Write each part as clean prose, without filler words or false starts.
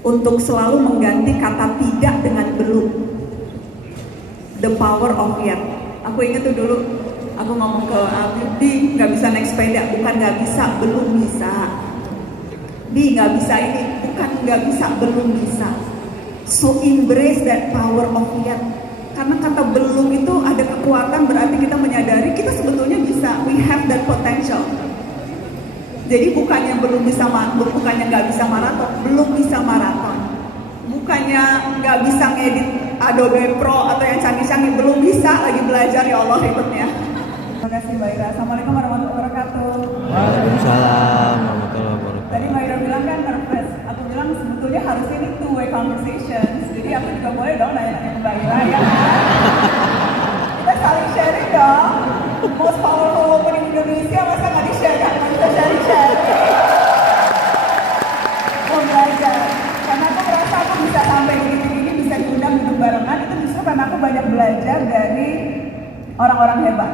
untuk selalu mengganti kata tidak dengan belum. The power of yet. Aku ingat tuh dulu, aku ngomong ke Abi, nggak bisa naik sepeda, bukan nggak bisa, belum bisa. Bi, nggak bisa ini, bukan nggak bisa, belum bisa. So embrace that power of yet. Karena kata belum itu ada kekuatan, berarti kita menyadari kita sebetulnya bisa. We have that potential. Jadi bukannya belum bisa, bukannya nggak bisa maraton, belum bisa maraton. Bukannya nggak bisa ngedit Adobe Pro atau yang canggih-canggih, belum bisa, lagi belajar, ya Allah ribetnya. Terima kasih Mbak Ira. Assalamualaikum warahmatullahi wabarakatuh. Waalaikumsalam warahmatullahi wabarakatuh. Tadi Mbak Ira bilang kan nervous. Aku bilang sebetulnya harusnya ini two-way conversation. Jadi aku juga boleh dong nanya-nanya ke Mbak Ira ya. Kita saling sharing dong. Most powerful woman in Indonesia, masa nggak di-share kan? Kita sharing-sharing. Mau belajar. Karena aku merasa aku bisa sampai begini-begini, bisa diundang duduk barengan, itu justru karena aku banyak belajar dari orang-orang hebat.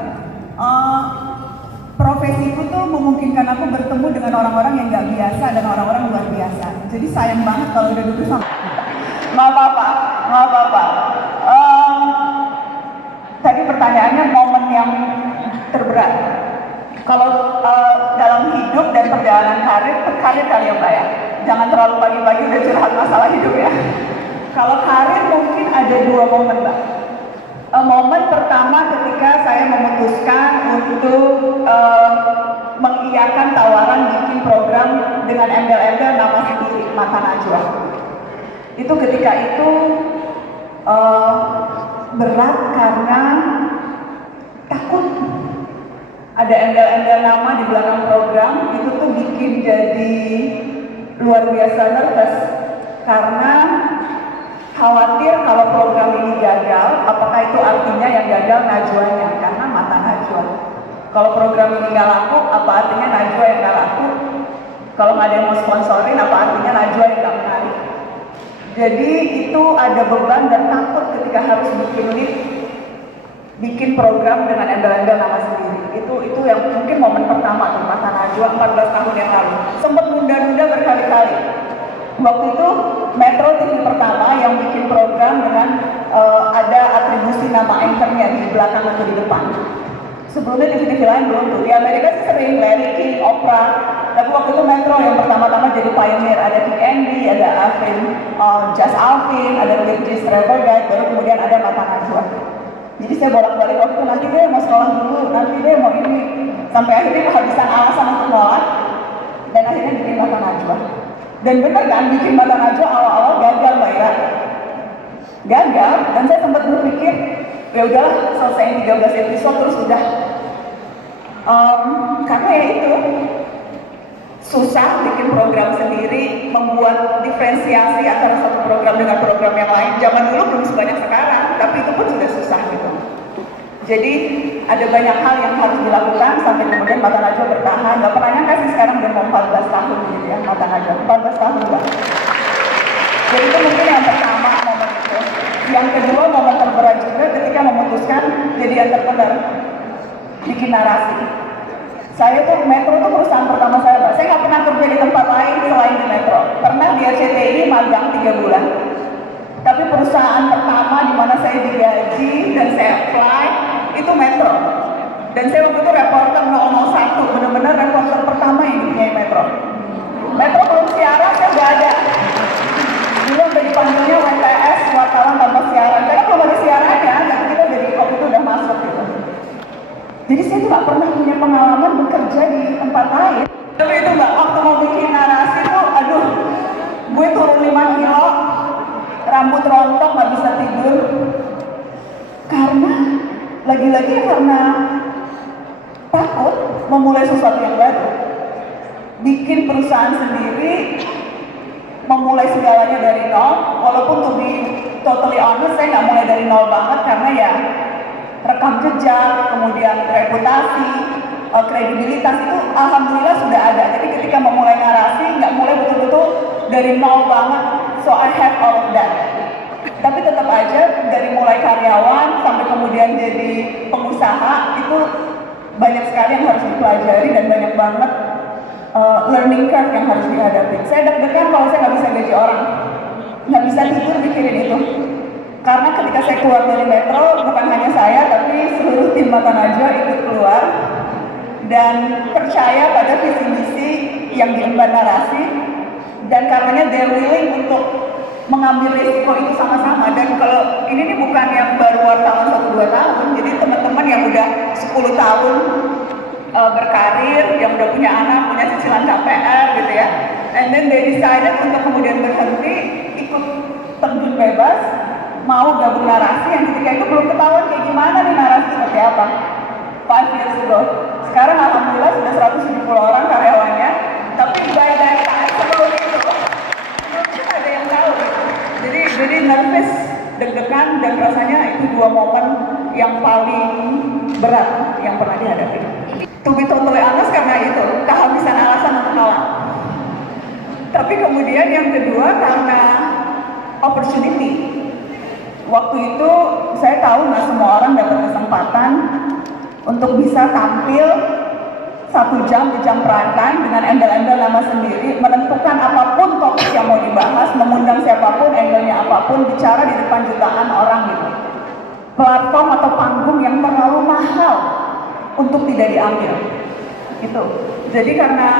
Profesiku tuh memungkinkan aku bertemu dengan orang-orang yang nggak biasa dan orang-orang luar biasa. Jadi sayang banget kalau udah duduk sama. Nggak apa-apa. Tadi pertanyaannya momen yang terberat. Kalau dalam hidup dan perjalanan karir kali ya Mbak ya. Jangan terlalu pagi-pagi udah curhat masalah hidup ya. Kalau karir mungkin ada dua momen Mbak. Momen pertama ketika saya memutuskan untuk mengiyakan tawaran bikin program dengan embel-embel nama sendiri, Mata Najwa. Itu ketika itu berat karena takut ada embel-embel nama di belakang program. Itu tuh bikin jadi luar biasa nervous karena khawatir kalau program ini gagal, apakah itu artinya yang gagal Najwanya, karena Mata Najwa. Kalau program ini nggak laku, apa artinya Najwa yang nggak laku? Kalau nggak ada yang mau sponsorin, apa artinya Najwa yang nggak menarik? Jadi itu ada beban dan takut ketika harus bikin program dengan embel-embel nama sendiri. Itu yang mungkin momen pertama tuh Mata Najwa 14 tahun yang lalu. Sempat nunda-nunda berkali-kali. Waktu itu Metro TV pertama yang bikin program dengan ada atribusi nama anchornya di belakang atau di depan. Sebelumnya TV-TV lain belum tuh. Di Amerika sih sering Larry King, Oprah. Tapi waktu itu Metro yang pertama-tama jadi pioneer. Ada King Andy, ada Alvin, Just Alvin, ada British Travel Guide, baru kemudian ada Mata Najwa. Jadi saya bolak-balik waktu itu, nanti deh mau sekolah dulu, nanti deh mau ini. Sampai akhirnya kehabisan alasan untuk nolak, dan akhirnya bikin Mata Najwa. Dan bener kan, bikin Mata Najwa awal-awal gagal Mbak Ira. Gagal, dan saya sempat berpikir, ya udahlah selesaiin 13 episode terus udah. Karena ya itu, susah bikin program sendiri, membuat diferensiasi antara satu program dengan program yang lain. Zaman dulu belum sebanyak sekarang, tapi itu pun sudah susah gitu. Jadi ada banyak hal yang harus dilakukan sampai kemudian Mata Najwa bertahan. Gak pernah nyangka sih sekarang udah mau 14 tahun gitu ya Mata Najwa, 14 tahun Mbak. Jadi itu mungkin yang pertama momen itu. Yang kedua momen terberat juga ketika memutuskan jadi entrepreneur, bikin narasi. Saya tuh Metro tuh perusahaan pertama saya Mbak. Saya nggak pernah kerja di tempat lain selain di Metro. Pernah di RCTI magang 3 bulan. Tapi perusahaan pertama di mana saya digaji dan saya apply itu Metro. Dan saya waktu itu reporter 001, benar-benar reporter pertama yang dipunyai Metro. Metro belum siaran, saya udah ada. Dulu udah dipanggilnya WTS, wartawan tanpa siaran. Karena belum ada siarannya, tapi kita dari waktu itu udah masuk gitu. Jadi saya tuh gak pernah punya pengalaman bekerja di tempat lain. Tapi itu Mbak, waktu mau bikin narasi tuh, aduh, gue turun 5 kilo, rambut rontok, gak bisa tidur. Karena, lagi-lagi karena takut memulai sesuatu yang baru. Bikin perusahaan sendiri, memulai segalanya dari nol, walaupun to be totally honest, saya gak mulai dari nol banget, karena ya, rekam jejak, kemudian reputasi, kredibilitas itu alhamdulillah sudah ada. Jadi ketika memulai narasi, nggak mulai betul-betul dari nol banget. So I have all of that. Tapi tetap aja dari mulai karyawan sampai kemudian jadi pengusaha itu banyak sekali yang harus dipelajari dan banyak banget learning curve yang harus dihadapi. Saya deg-degan kalau saya nggak bisa gaji orang. nggak bisa tidur mikirin itu. Karena ketika saya keluar dari metro, bukan hanya saya, tapi seluruh tim Mata Najwa ikut keluar dan percaya pada visi misi yang diemban narasi, dan karenanya they're willing untuk mengambil risiko itu sama-sama. Dan kalau ini nih bukan yang baru wartawan 1-2 tahun, jadi teman-teman yang udah 10 tahun berkarir, yang udah punya anak, punya cicilan KPR gitu ya, and then they decided untuk kemudian berhenti, ikut terjun bebas, mau gabung narasi yang ketika itu belum ketahuan kayak gimana nih narasi seperti apa 5 years ago. Sekarang alhamdulillah sudah 170 orang karyawannya, tapi by that time sebelum itu mungkin ada yang tahu. Jadi nervous, deg-degan, dan rasanya itu 2 momen yang paling berat yang pernah dihadapi. To be totally honest, karena itu kehabisan alasan untuk nolak. Tapi kemudian yang kedua karena opportunity. Waktu itu saya tahu nggak semua orang dapat kesempatan untuk bisa tampil 1 jam di jam prime time dengan embel-embel nama sendiri, menentukan apapun topik yang mau dibahas, mengundang siapapun, angle-nya apapun, bicara di depan jutaan orang gitu. Platform atau panggung yang terlalu mahal untuk tidak diambil. Itu. Jadi karena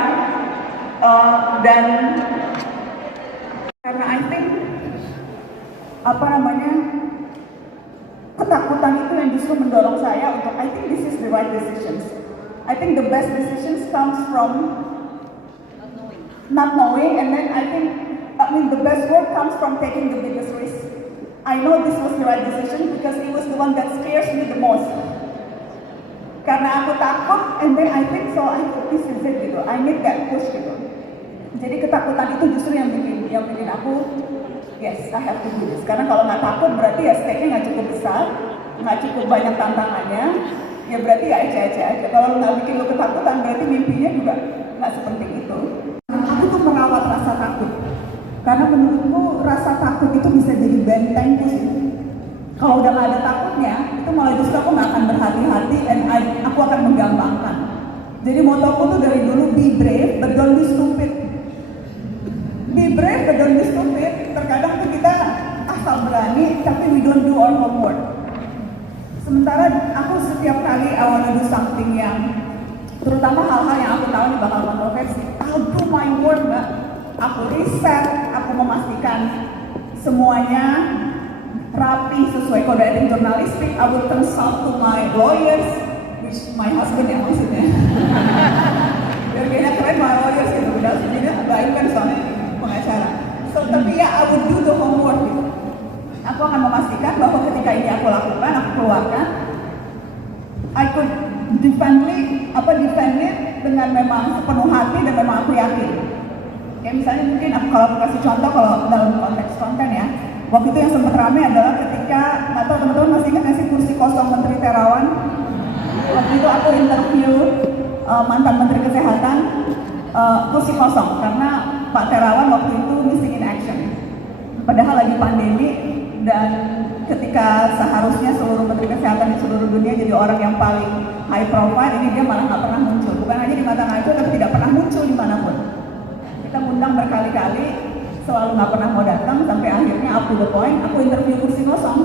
karena I think ketakutan itu yang justru mendorong saya untuk I think this is the right decisions. I think the best decisions comes from not knowing, and then I mean the best word comes from taking the biggest risk. I know this was the right decision because it was the one that scares me the most. Karena aku takut, and then I think so I hope this is it gitu. I need that push gitu. Jadi ketakutan itu justru yang bikin aku yes, I have to do this. Karena kalau nggak takut berarti ya stake-nya nggak cukup besar, nggak cukup banyak tantangannya, ya berarti ya ece-ece aja. Kalau nggak bikin lo ketakutan berarti mimpinya juga nggak sepenting itu. Aku tuh merawat rasa takut. Karena menurutku rasa takut itu bisa jadi bentengku sih. Kalau udah nggak ada takutnya, itu malah justru aku nggak akan berhati-hati dan aku akan menggampangkan. Jadi motoku tuh dari dulu be brave but don't be stupid. Be brave but don't be stupid. Terkadang tuh kita asal berani tapi we don't do our homework. Sementara aku setiap kali I wanna do something yang terutama hal-hal yang aku tahu ini bakal kontroversi, I'll do my work, Mbak. Aku riset, aku memastikan semuanya rapi sesuai kode etik jurnalistik. I will consult to my lawyers, which my husband ya maksudnya. Biar kayaknya keren my lawyers gitu, udah sebenarnya baik kan soalnya pengacara. So tapi ya I will do the homework gitu. Aku akan memastikan bahwa ketika ini aku lakukan, aku keluarkan, I could defend it dengan memang sepenuh hati dan memang aku yakin. Kayak misalnya mungkin kalau aku kasih contoh kalau dalam konteks konten ya, waktu itu yang sempat rame adalah ketika, nggak tahu teman-teman masih ingat nggak sih kursi kosong Menteri Terawan? Waktu itu aku interview mantan Menteri Kesehatan, kursi kosong karena Pak Terawan waktu itu missing in action. Padahal lagi pandemi dan ketika seharusnya seluruh Menteri Kesehatan di seluruh dunia jadi orang yang paling high profile, ini dia malah nggak pernah muncul. Bukan hanya di Mata Najwa, tapi tidak pernah muncul dimanapun. Kita ngundang berkali-kali, selalu nggak pernah mau datang, sampai akhirnya up to the point, aku interview kursi kosong.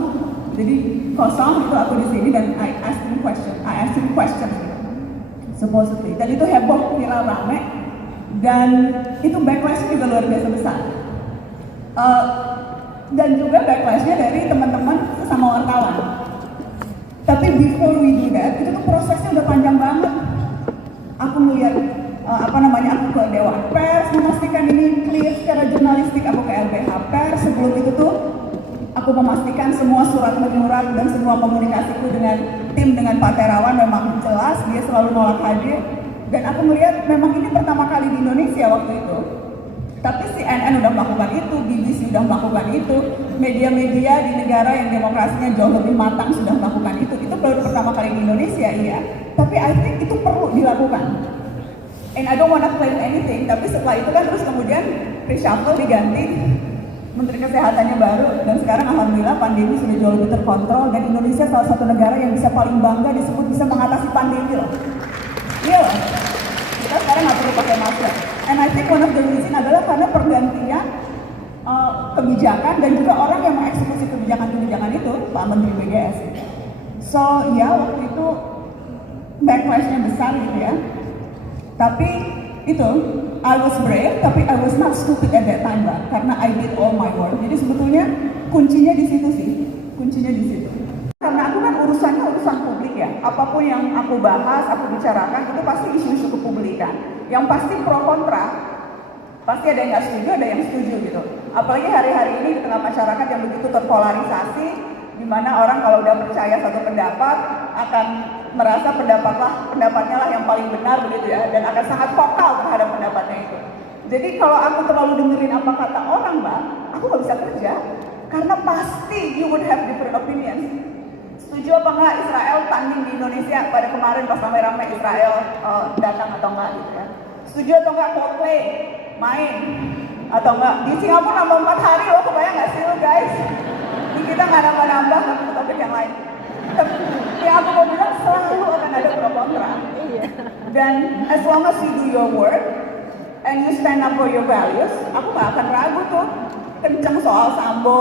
Jadi kosong itu aku di sini dan I ask him question supposedly. Dan itu heboh, viral, rame, dan itu backlash juga luar biasa besar. Dan juga backlashnya dari teman-teman sesama wartawan. Tapi before we do that, itu tuh prosesnya udah panjang banget. Aku melihat aku ke Dewan Pers memastikan ini clear secara jurnalistik, aku ke LBH Pers. Sebelum itu tuh aku memastikan semua surat menyurat dan semua komunikasiku dengan tim dengan Pak Terawan memang jelas, dia selalu nolak hadir. Dan aku melihat memang ini pertama kali di Indonesia waktu itu. Tapi CNN udah melakukan itu, BBC udah melakukan itu, media-media di negara yang demokrasinya jauh lebih matang sudah melakukan itu. Itu baru pertama kali di Indonesia, iya. Tapi I think itu perlu dilakukan. And I don't wanna claim anything, tapi setelah itu kan terus kemudian reshuffle diganti, Menteri Kesehatannya baru, dan sekarang alhamdulillah pandemi sudah jauh lebih terkontrol, dan Indonesia salah satu negara yang bisa paling bangga disebut bisa mengatasi pandemi loh. Iya loh. Kita sekarang nggak perlu pakai masker. And I think one of the reason adalah karena pergantian kebijakan kebijakan dan juga orang yang mengeksekusi kebijakan-kebijakan itu, Pak Menteri BGS. So ya waktu itu backlash-nya besar gitu ya. Tapi itu, I was brave, tapi I was not stupid at that time, Mbak, karena I did all my work. Jadi sebetulnya kuncinya di situ sih, kuncinya di situ. Karena aku kan urusannya urusan publik ya, apapun yang aku bahas, aku bicarakan, itu pasti isu-isu kepublikan. Yang pasti pro kontra, pasti ada yang nggak setuju, ada yang setuju gitu. Apalagi hari-hari ini di tengah masyarakat yang begitu terpolarisasi, di mana orang kalau udah percaya satu pendapat akan merasa pendapatnya lah yang paling benar begitu ya, dan akan sangat vokal terhadap pendapatnya itu. Jadi kalau aku terlalu dengerin apa kata orang, Mbak, aku nggak bisa kerja karena pasti you would have different opinions. Setuju apa nggak Israel tanding di Indonesia pada kemarin pas ramai-ramai Israel datang atau enggak gitu ya? Setuju atau enggak Coldplay main atau enggak? Di Singapura nambah 4 hari loh, kebayang nggak sih lo guys? Di kita nggak nambah-nambah, tapi topik yang lain. Yang aku mau bilang selalu akan ada pro kontra. Dan as long as you do your work and you stand up for your values, aku nggak akan ragu tuh. Kenceng soal Sambo,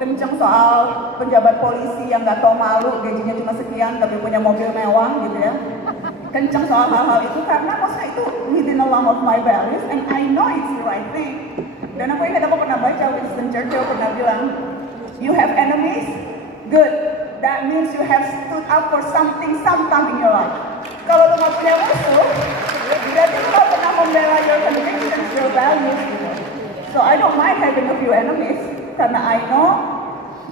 kenceng soal pejabat polisi yang nggak tahu malu, gajinya cuma sekian tapi punya mobil mewah gitu ya. Kenceng soal hal-hal itu karena maksudnya itu within a line of my values and I know it's the right thing. Dan aku ingat aku pernah baca Winston Churchill pernah bilang, you have enemies, good. That means you have stood up for something sometime in your life. Kalau lu nggak punya musuh, berarti lu nggak pernah membela your convictions, your values gitu. So I don't mind having a few enemies karena I know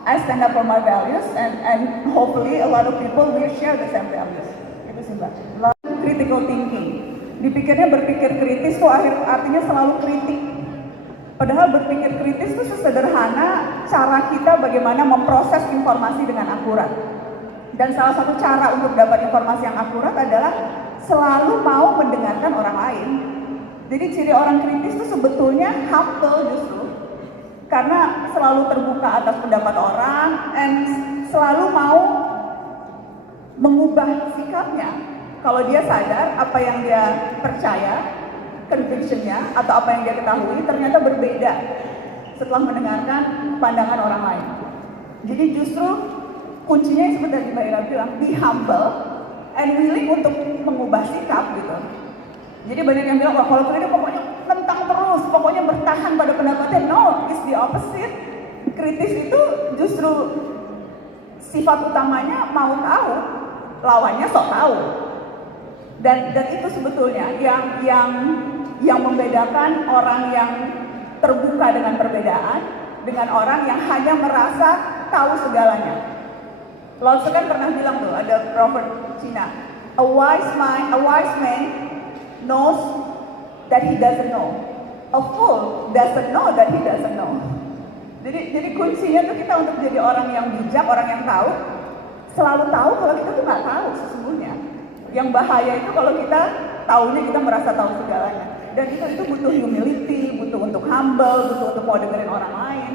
I stand up for my values and hopefully a lot of people will share the same values. Itu sih Mbak. Critical thinking. Dipikirnya berpikir kritis tuh artinya selalu kritik. Padahal berpikir kritis itu sesederhana cara kita bagaimana memproses informasi dengan akurat. Dan salah satu cara untuk dapat informasi yang akurat adalah selalu mau mendengarkan orang lain. Jadi ciri orang kritis itu sebetulnya humble justru. Karena selalu terbuka atas pendapat orang dan selalu mau mengubah sikapnya. Kalau dia sadar apa yang dia percaya, conviction-nya atau apa yang dia ketahui ternyata berbeda setelah mendengarkan pandangan orang lain. Jadi justru kuncinya seperti Mbak Ira bilang, be humble and willing untuk mengubah sikap gitu. Jadi banyak yang bilang, wah kalau kritik pokoknya tentang terus, pokoknya bertahan pada pendapatnya. No, it's the opposite. Kritis itu justru sifat utamanya mau tahu, lawannya sok tahu. Dan itu sebetulnya yang membedakan orang yang terbuka dengan perbedaan dengan orang yang hanya merasa tahu segalanya. Lao Tzu kan pernah bilang tuh, ada proverb Cina, a wise man knows that he doesn't know. A fool doesn't know that he doesn't know. Jadi kuncinya tuh kita untuk jadi orang yang bijak, orang yang tahu, selalu tahu kalau kita tuh nggak tahu sesungguhnya. Yang bahaya itu kalau kita taunya kita merasa tahu segalanya. Dan itu butuh humility, butuh untuk humble, butuh untuk mau dengerin orang lain.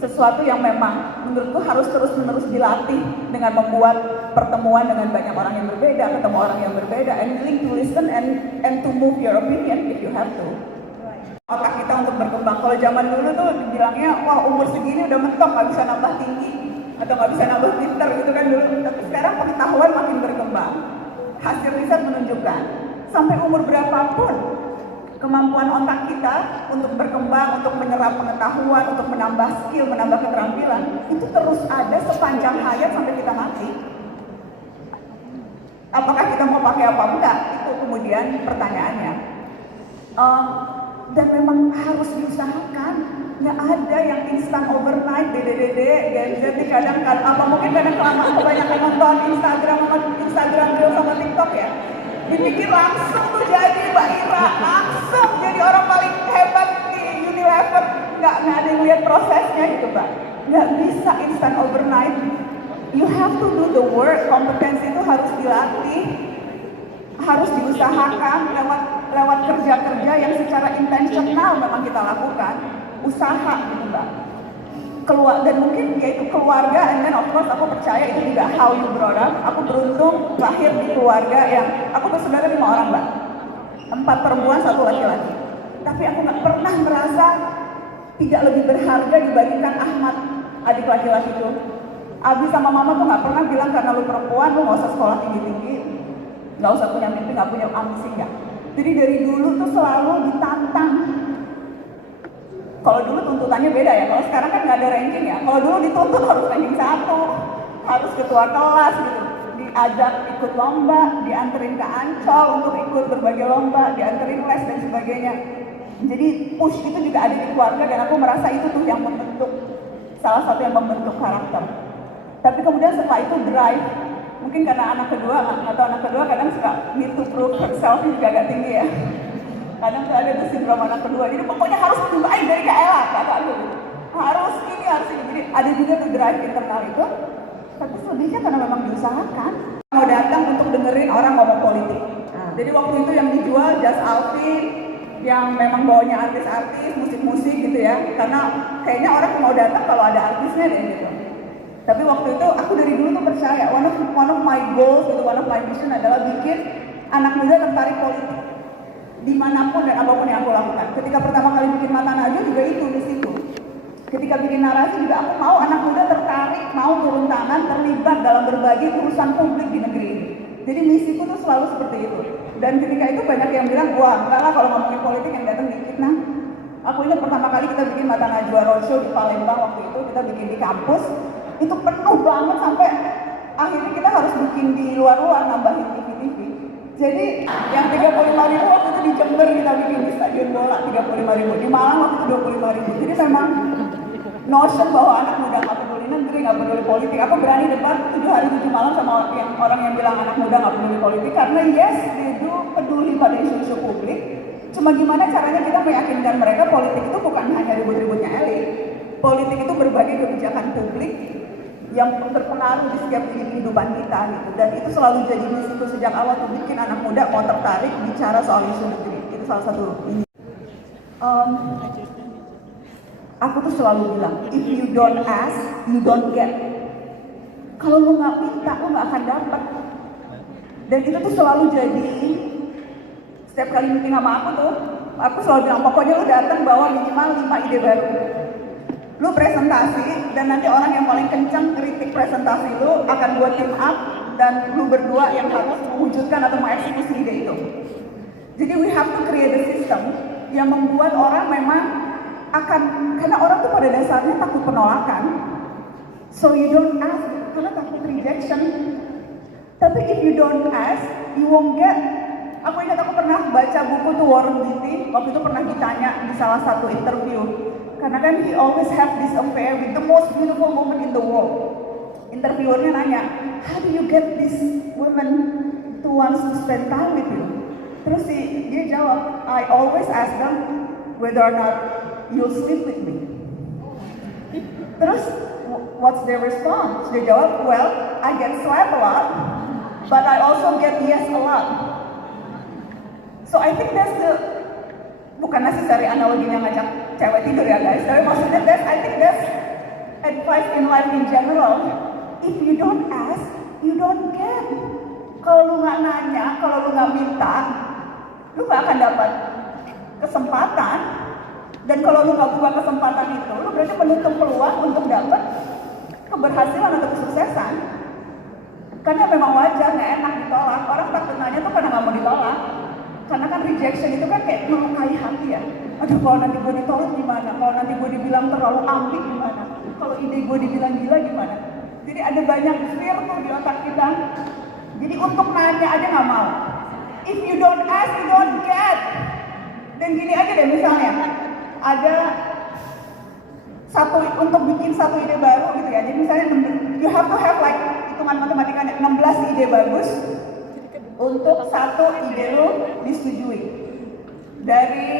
Sesuatu yang memang menurutku harus terus-menerus dilatih dengan membuat pertemuan dengan banyak orang yang berbeda, ketemu orang yang berbeda, and willing to listen and to move your opinion if you have to. Otak kita untuk berkembang. Kalau zaman dulu tuh dibilangnya, wah umur segini udah mentok, nggak bisa nambah tinggi atau nggak bisa nambah pinter gitu kan dulu. Tapi sekarang pengetahuan makin berkembang. Hasil riset menunjukkan sampai umur berapapun kemampuan otak kita untuk berkembang, untuk menyerap pengetahuan, untuk menambah skill, menambah keterampilan itu terus ada sepanjang hayat sampai kita mati. Apakah kita mau pakai apa enggak? Itu kemudian pertanyaannya. Dan memang harus diusahakan. Nggak ada yang instan overnight, Gen Z kadang apa mungkin kelamaan kebanyakan nonton Instagram sama TikTok ya. Dipikir langsung tuh jadi Mbak Ira, langsung jadi orang paling hebat di Unilever. Nggak ada yang lihat prosesnya gitu Mbak. Nggak bisa instan overnight. You have to do the work. Kompetensi itu harus dilatih, harus diusahakan lewat kerja-kerja yang secara intensional memang kita lakukan. Usaha gitu Mbak. Dan mungkin yaitu keluarga, and then of course aku percaya itu juga how you brought up. Aku beruntung lahir di keluarga yang aku bersaudara 5 orang Mbak, 4 perempuan 1 laki-laki. Tapi aku nggak pernah merasa tidak lebih berharga dibandingkan Ahmad, adik laki-laki itu. Abi sama mama tuh nggak pernah bilang karena lu perempuan lu nggak usah sekolah tinggi-tinggi, nggak usah punya mimpi, nggak punya ambisi, nggak. Jadi dari dulu tuh selalu ditantang. Kalau dulu tuntutannya beda ya, kalau sekarang kan nggak ada ranking ya. Kalau dulu dituntut harus ranking 1, harus ketua kelas gitu, diajak ikut lomba, dianterin ke Ancol untuk ikut berbagai lomba, dianterin les dan sebagainya. Jadi push itu juga ada di keluarga dan aku merasa itu tuh yang membentuk, salah satu yang membentuk karakter. Tapi kemudian setelah itu drive, mungkin karena anak kedua atau anak kedua kadang suka need to prove herself juga agak tinggi ya. Kadang ada tuh sindrom anak kedua, jadi pokoknya harus lebih baik dari Kaela, kata aku. Harus ini, harus ini. Jadi ada juga tuh drive internal itu. Tapi selebihnya karena memang diusahakan. Mau datang untuk dengerin orang ngomong politik. Jadi waktu itu yang dijual Just Alvin, yang memang bawanya artis-artis, musik-musik gitu ya. Karena kayaknya orang mau datang kalau ada artisnya deh gitu. Tapi waktu itu aku dari dulu tuh percaya, one of my goals, gitu, one of my mission adalah bikin anak muda tertarik politik. Dimanapun dan apapun yang aku lakukan. Ketika pertama kali bikin Mata Najwa juga itu di situ. Ketika bikin narasi juga aku mau anak muda tertarik, mau turun tangan, terlibat dalam berbagai urusan publik di negeri ini. Jadi misiku tuh selalu seperti itu. Dan ketika itu banyak yang bilang, wah enggak lah kalau ngomongin politik yang datang dikit. Nah, aku ingat pertama kali kita bikin Mata Najwa Roadshow di Palembang waktu itu, kita bikin di kampus, itu penuh banget sampai akhirnya kita harus bikin di luar-luar, nambahin TV-TV. Jadi yang 35.000 waktu itu di Jember kita bikin di stadion bola 35.000, di Malang waktu itu 25.000. Jadi memang notion bahwa anak muda nggak peduli negeri, nggak peduli politik. Aku berani debat 7 hari 7 malam sama orang yang bilang anak muda nggak peduli politik, karena yes, they do peduli pada isu-isu publik. Cuma gimana caranya kita meyakinkan mereka politik itu bukan hanya ribut-ributnya elit. Politik itu berbagai kebijakan publik yang berpengaruh di setiap kehidupan kita gitu. Dan itu selalu jadi misiku sejak awal tuh, bikin anak muda mau tertarik bicara soal isu negeri. Itu salah satu ini. Aku tuh selalu bilang, if you don't ask, you don't get. Kalau lu nggak minta, lu nggak akan dapat. Dan itu tuh selalu jadi, setiap kali meeting sama aku selalu bilang, pokoknya lu datang bawa minimal 5 ide baru. Lu presentasi, dan nanti orang yang paling kencang kritik presentasi lu akan buat team up, dan lu berdua yang harus mewujudkan atau mengeksekusi ide itu. Jadi we have to create a system yang membuat orang memang akan, karena orang tuh pada dasarnya takut penolakan. So you don't ask, karena takut rejection. Tapi if you don't ask, you won't get. Aku ingat aku pernah baca buku tuh Warren Beatty, waktu itu pernah ditanya di salah satu interview. Karena kan he always have this affair with the most beautiful woman in the world. Interviewernya nanya, how do you get this woman to wants to spend time with you? Terus dia jawab, I always ask them whether or not you'll sleep with me. Terus what's their response? Dia jawab, well, I get slapped a lot, but I also get yes a lot. So I think that's the, bukan necessary analoginya ngajak cewek tidur ya guys, tapi maksudnya I think that's advice in life in general. If you don't ask, you don't get. Kalau lu nggak nanya, kalau lu nggak minta, lu nggak akan dapat kesempatan. Dan kalau lu nggak buka kesempatan itu, lu berarti menutup peluang untuk dapat keberhasilan atau kesuksesan. Karena memang wajar, nggak enak ditolak. Orang takut nanya tuh karena nggak mau ditolak. Karena kan rejection itu kan kayak melukai hati ya. Aduh, kalau nanti gue ditolak gimana? Kalau nanti gue dibilang terlalu ambik gimana? Kalau ide gue dibilang gila gimana? Jadi ada banyak fear tuh di otak kita. Jadi untuk nanya aja nggak mau. If you don't ask, you don't get. Dan gini aja deh misalnya, ada untuk bikin satu ide baru gitu ya. Jadi misalnya you have to have like hitungan matematikanya 16 ide bagus untuk satu ide lu disetujui. Dari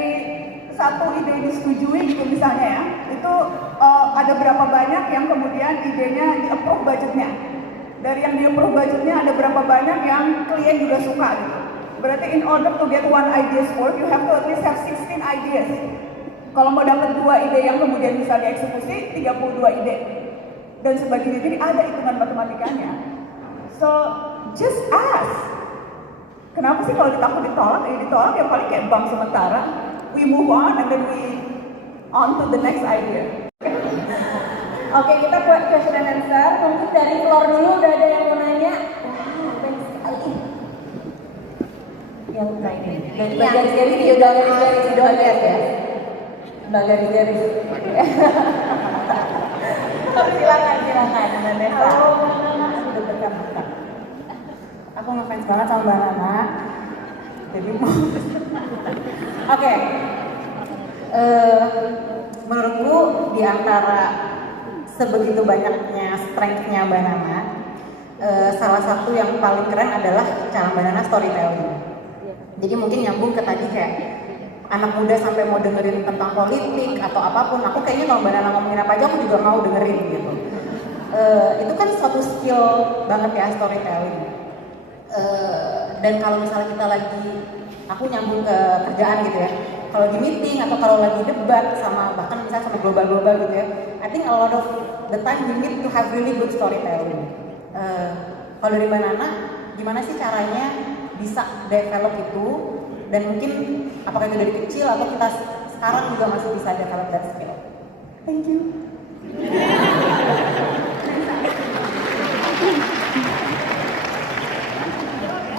satu ide disetujui gitu misalnya ya, itu ada berapa banyak yang kemudian idenya di-approve budgetnya. Dari yang di-approve budgetnya ada berapa banyak yang klien juga suka gitu. Berarti in order to get one ideas work, you have to at least have 16 ideas. Kalau mau dapat 2 ide yang kemudian bisa dieksekusi, 32 ide. Dan sebagainya, jadi ada hitungan matematikanya. So, just ask. Kenapa sih kalau ditolak, ditolak yang paling kayak bank sementara. We move on and then we On to the next idea. Oke, kita buat question and answer. Mungkin dari floor dulu udah ada yang mau nanya. Wah, keren sekali. Yang ini. Dari garis-garis, udah garis-garis ya. Udah garis-garis. Silakan Vanessa. Halo, sudah berkata. Aku ngefans banget sama Mbak Nana. Jadi Oke. Menurutku di antara sebegitu banyaknya strength-nya Mbak Nana, salah satu yang paling keren adalah cara Mbak Nana storytelling. Jadi mungkin nyambung ke tadi kayak anak muda sampai mau dengerin tentang politik atau apapun, aku kayaknya kalau Mbak Nana ngomongin apa aja aku juga mau dengerin gitu. Itu kan suatu skill banget ya storytelling. Dan kalau misalnya kita lagi, aku nyambung ke kerjaan gitu ya, kalau di meeting atau kalau lagi debat sama bahkan misalnya sama global-global gitu ya, I think a lot of the time we need to have really good storytelling. Kalau dari Mbak Nana, gimana sih caranya bisa develop itu, dan mungkin apakah itu dari kecil atau kita sekarang juga masih bisa develop that skill? Thank you.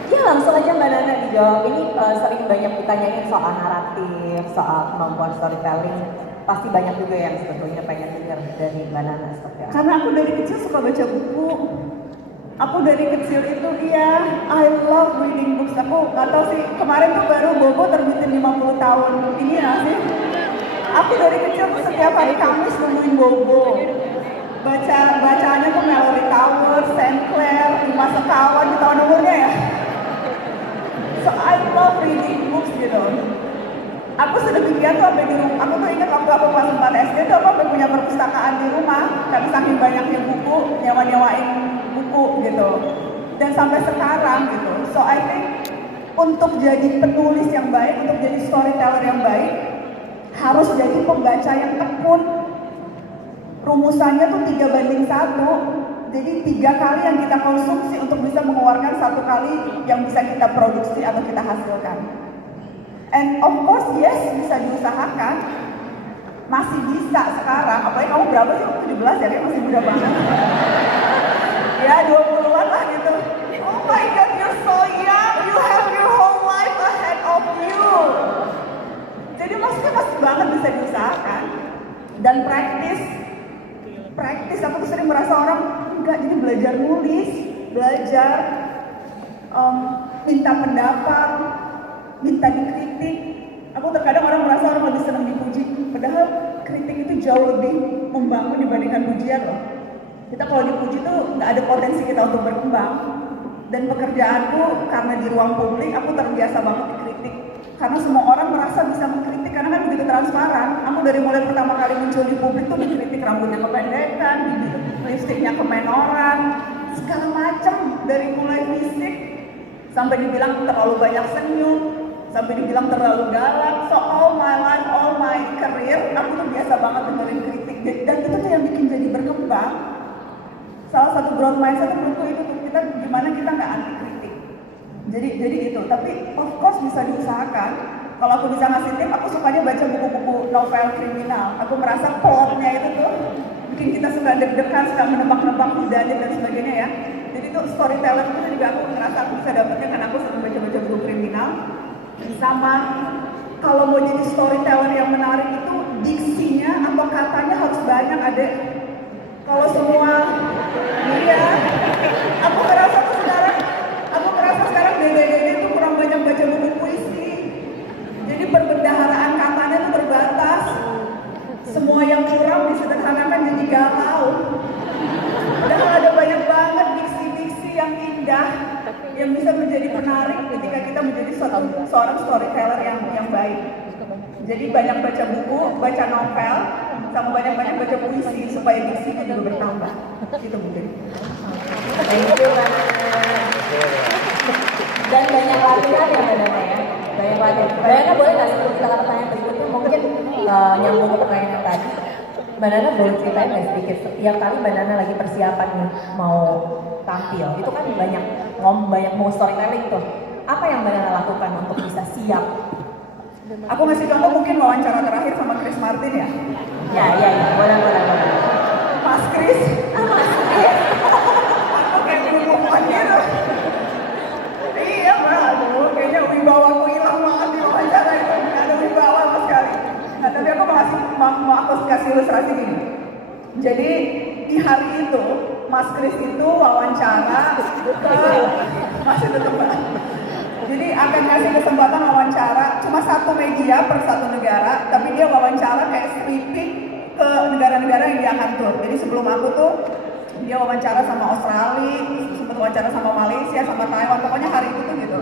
Ya langsung aja Mbak Nana dijawab. Ini sering banyak ditanyain soal naratif, soal kemampuan storytelling. Pasti banyak juga yang sebetulnya pengen dengar dari Mbak Nana seperti apa. Karena aku dari kecil suka baca buku. Aku dari kecil itu I love reading books. Aku nggak tahu sih, kemarin tuh baru Bobo terbitin 50 tahun. Ini ya sih. Aku dari kecil tuh setiap hari Kamis nemuin Bobo. Bacaannya tuh Mallory Towers, St. Clair, 5 Sekawan, di tahun umurnya ya. So I love reading books gitu. Aku sedemikian tuh sampai di rumah. Aku tuh ingat waktu aku kelas 4 SD tuh aku sampai punya perpustakaan di rumah. Karena saking banyaknya buku, nyewa-nyewain buku gitu. Dan sampai sekarang gitu. So I think untuk jadi penulis yang baik, untuk jadi storyteller yang baik, harus jadi pembaca yang tekun. Rumusannya tuh 3:1. Jadi 3 kali yang kita konsumsi untuk bisa mengeluarkan 1 kali yang bisa kita produksi atau kita hasilkan. And of course yes, bisa diusahakan. Masih bisa sekarang, apalagi kamu berapa sih? 17 ya, kayak masih muda banget. Ya 20-an lah gitu. Oh my god, you're so young, you have your whole life ahead of you. Jadi maksudnya masih banget bisa diusahakan. Dan praktis, aku tuh sering merasa orang enggak, jadi belajar nulis, belajar minta pendapat, minta dikritik. Aku terkadang orang merasa orang lebih senang dipuji, padahal kritik itu jauh lebih membangun dibandingkan pujian loh. Kita kalau dipuji tuh nggak ada potensi kita untuk berkembang. Dan pekerjaanku karena di ruang publik aku terbiasa banget dikritik. Karena semua orang merasa bisa mengkritik karena kan begitu transparan. Aku dari mulai pertama kali muncul di publik tuh dikritik rambutnya kependekan, lipstiknya kemenoran, segala macam, dari mulai fisik sampai dibilang terlalu banyak senyum, sampai dibilang terlalu galak. So all my life, all my career, aku tuh biasa banget dengerin kritik, dan itu tuh yang bikin jadi berkembang. Salah satu growth mindset menurutku itu tuh, kita gimana kita nggak anti kritik. Jadi itu, tapi of course bisa diusahakan. Kalau aku bisa ngasih tip, aku sukanya baca buku-buku novel kriminal. Aku merasa plotnya itu tuh bikin kita suka deg-degan, suka menebak-nebak budaya dan sebagainya ya. Jadi tuh storyteller itu juga aku ngerasa aku bisa dapetnya karena aku sering baca-baca buku kriminal. Sama kalau mau jadi storyteller yang menarik itu diksinya atau katanya harus banyak, adek. Kalau semua aku merasa sekarang dede-dede itu kurang banyak baca buku puisi. Jadi perbendaharaan katanya itu terbatas. Semua yang kurang disederhanakan jadi galau. Padahal ada banyak banget diksi-diksi yang indah yang bisa menjadi menarik ketika kita menjadi seorang storyteller yang baik. Jadi banyak baca buku, baca novel, sama banyak-banyak baca puisi supaya diksinya juga bertambah. Itu mungkin. Thank you banget. Dan banyak latihan ya Mbak Nana ya. Banyak latihan. Mbak Nana boleh nggak sebelum kita ke pertanyaan berikutnya mungkin nyambung ke pertanyaan yang tadi. Mbak Nana boleh ceritain nggak sedikit setiap kali Mbak Nana lagi persiapan nih mau tampil, itu kan banyak mau storytelling tuh. Apa yang Mbak Nana lakukan untuk bisa siap Aku ngasih contoh mungkin wawancara terakhir sama Chris Martin ya. Ya, boleh. Mas Chris, aku kayak berhubungan gitu. Iya mbak, aduh kayaknya wibawaku hilang banget di wawancara itu. Nggak ada wibawa sama sekali. Nah tapi aku mau aku kasih ilustrasi gini. Jadi di hari itu, Mas Chris itu wawancara ke masih tetap mbak. Jadi akan ngasih kesempatan wawancara cuma satu media per satu negara, tapi dia wawancara kayak sweeping ke negara-negara yang dia akan tur. Jadi sebelum aku tuh dia wawancara sama Australia, sempat wawancara sama Malaysia, sama Taiwan, pokoknya hari itu tuh gitu.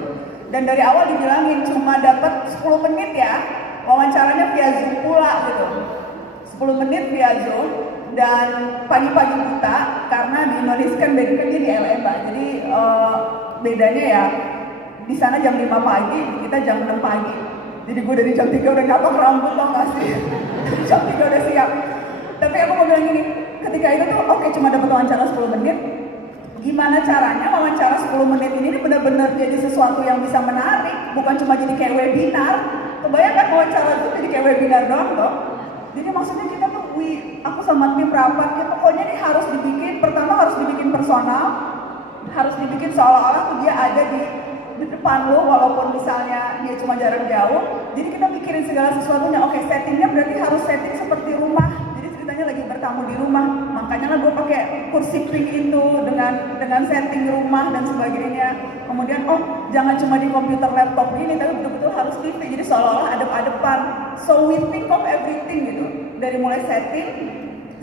Dan dari awal dibilangin cuma dapat 10 menit ya, wawancaranya via Zoom pula gitu. 10 menit via Zoom dan pagi-pagi buta karena di Indonesia kan beda kan dia di LA Mbak. Jadi bedanya ya di sana jam 5 pagi, kita jam 6 pagi. Jadi gue dari jam 3 udah nyatok rambut tau gak sih? Jam 3 udah siap. Tapi aku mau bilang gini, ketika itu tuh oke cuma dapat wawancara 10 menit. Gimana caranya wawancara 10 menit ini benar-benar jadi sesuatu yang bisa menarik, bukan cuma jadi kayak webinar. Kebayangkan wawancara itu jadi kayak webinar doang loh. Jadi maksudnya kita tuh, aku sama tim rapat, ya pokoknya ini harus dibikin, pertama harus dibikin personal, harus dibikin seolah-olah tuh dia ada di depan lo, walaupun misalnya dia cuma jarak jauh. Jadi kita pikirin segala sesuatunya. Oke, settingnya berarti harus setting seperti rumah. Jadi ceritanya lagi bertamu di rumah, makanya lah gue pakai kursi pink itu dengan setting rumah dan sebagainya. Kemudian jangan cuma di komputer laptop ini, tapi betul-betul harus TV. Jadi seolah-olah adep-adepan. So we think of everything gitu. Dari mulai setting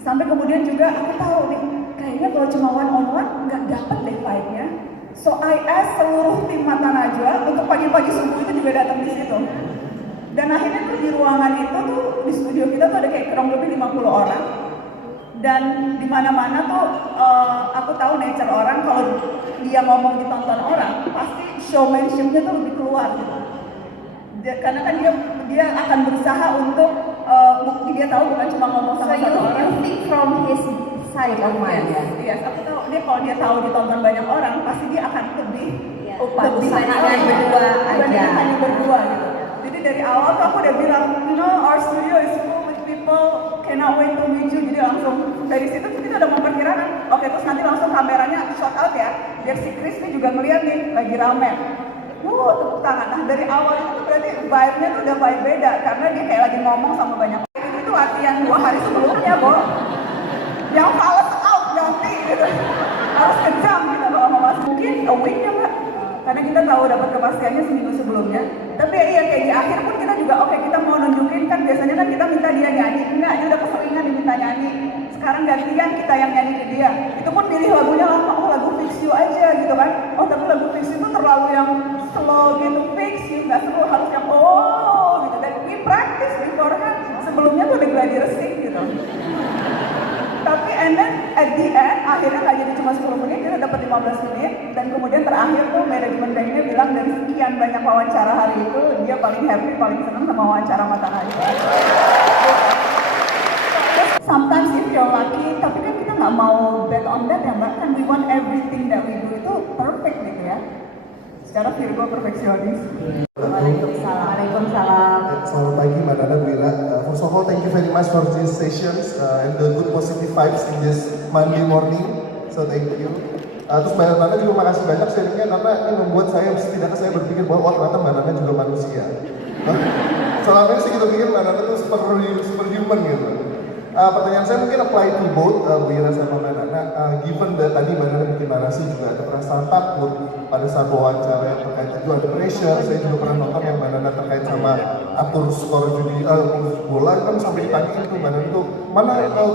sampai kemudian juga aku tahu nih, kayaknya kalau cuma one on one nggak dapat deh vibe-nya. So I ask seluruh tim Mata Najwa untuk pagi-pagi subuh itu juga datang di situ. Dan akhirnya tuh di ruangan itu tuh di studio kita tuh ada kayak kurang lebih 50 orang. Dan di mana-mana tuh aku tahu nature orang kalau dia ngomong ditonton orang pasti showmanship-nya tuh lebih keluar gitu. Karena kan dia akan berusaha untuk dia tahu bukan cuma ngomong sama satu orang. think from his side of mind. Yes, aku tahu dia kalau dia tahu ditonton banyak orang pasti dia akan lebih Dibandingkan berdua aja. hanya berdua gitu. Jadi dari awal tuh aku udah bilang, our studio is full with people, cannot wait to meet you. Jadi langsung dari situ kita udah memperkirakan, oke terus nanti langsung kameranya shot out ya, biar si Chris nih juga melihat nih lagi rame. Tepuk tangan. Nah dari awal itu tuh berarti vibe-nya tuh udah vibe beda karena dia kayak lagi ngomong sama banyak orang. Itu latihan 2 hari sebelumnya, Bo. Yang fals out ganti gitu. Harus kejam gitu kalau mau masuk. Mungkin a week ya, Mbak. Karena kita tahu dapat kepastiannya seminggu sebelumnya. Tapi ya iya kayak di akhir pun kita juga kita mau nunjukin kan biasanya kan kita minta dia nyanyi. Enggak, dia udah keseringan diminta nyanyi. Sekarang gantian kita yang nyanyi ke dia. Itu pun pilih lagunya lama, lagu Fix You aja gitu kan. Tapi lagu Fix You itu terlalu yang slow gitu, Fix You nggak seru, harus yang gitu. Dan we practice beforehand. Sebelumnya tuh udah gladi resik gitu. Tapi and then at the end akhirnya nggak jadi cuma 10 menit, dia dapat 15 menit. Dan kemudian terakhir tuh manajemen banknya bilang dari sekian banyak wawancara hari itu dia paling happy, paling senang sama wawancara Mata Najwa. Sometimes if you're lucky, tapi kan kita nggak mau bet on that ya Mbak, kan we want everything that we do itu perfect gitu ya. Secara Virgo perfeksionis. Waalaikumsalam. Selamat pagi Mbak Nana, Bu Ira. First of all, thank you very much for these sessions and the good positive vibes in this Monday morning. So thank you. Terus Mbak Nana juga makasih banyak sharingnya karena ini membuat setidaknya saya berpikir bahwa ternyata Mbak Nana juga manusia. Selama ini sih kita pikir Mbak Nana itu superhuman gitu. Pertanyaan saya mungkin apply to both Bu Ira sama Mbak Nana. Given that tadi Mbak Nana bikin narasi juga ada perasaan takut pada saat wawancara yang terkait itu ada pressure. Saya juga pernah nonton yang Mbak Nana terkait sama atur skor judi bola kan sampai ditanyain tuh Mbak Nana tuh mana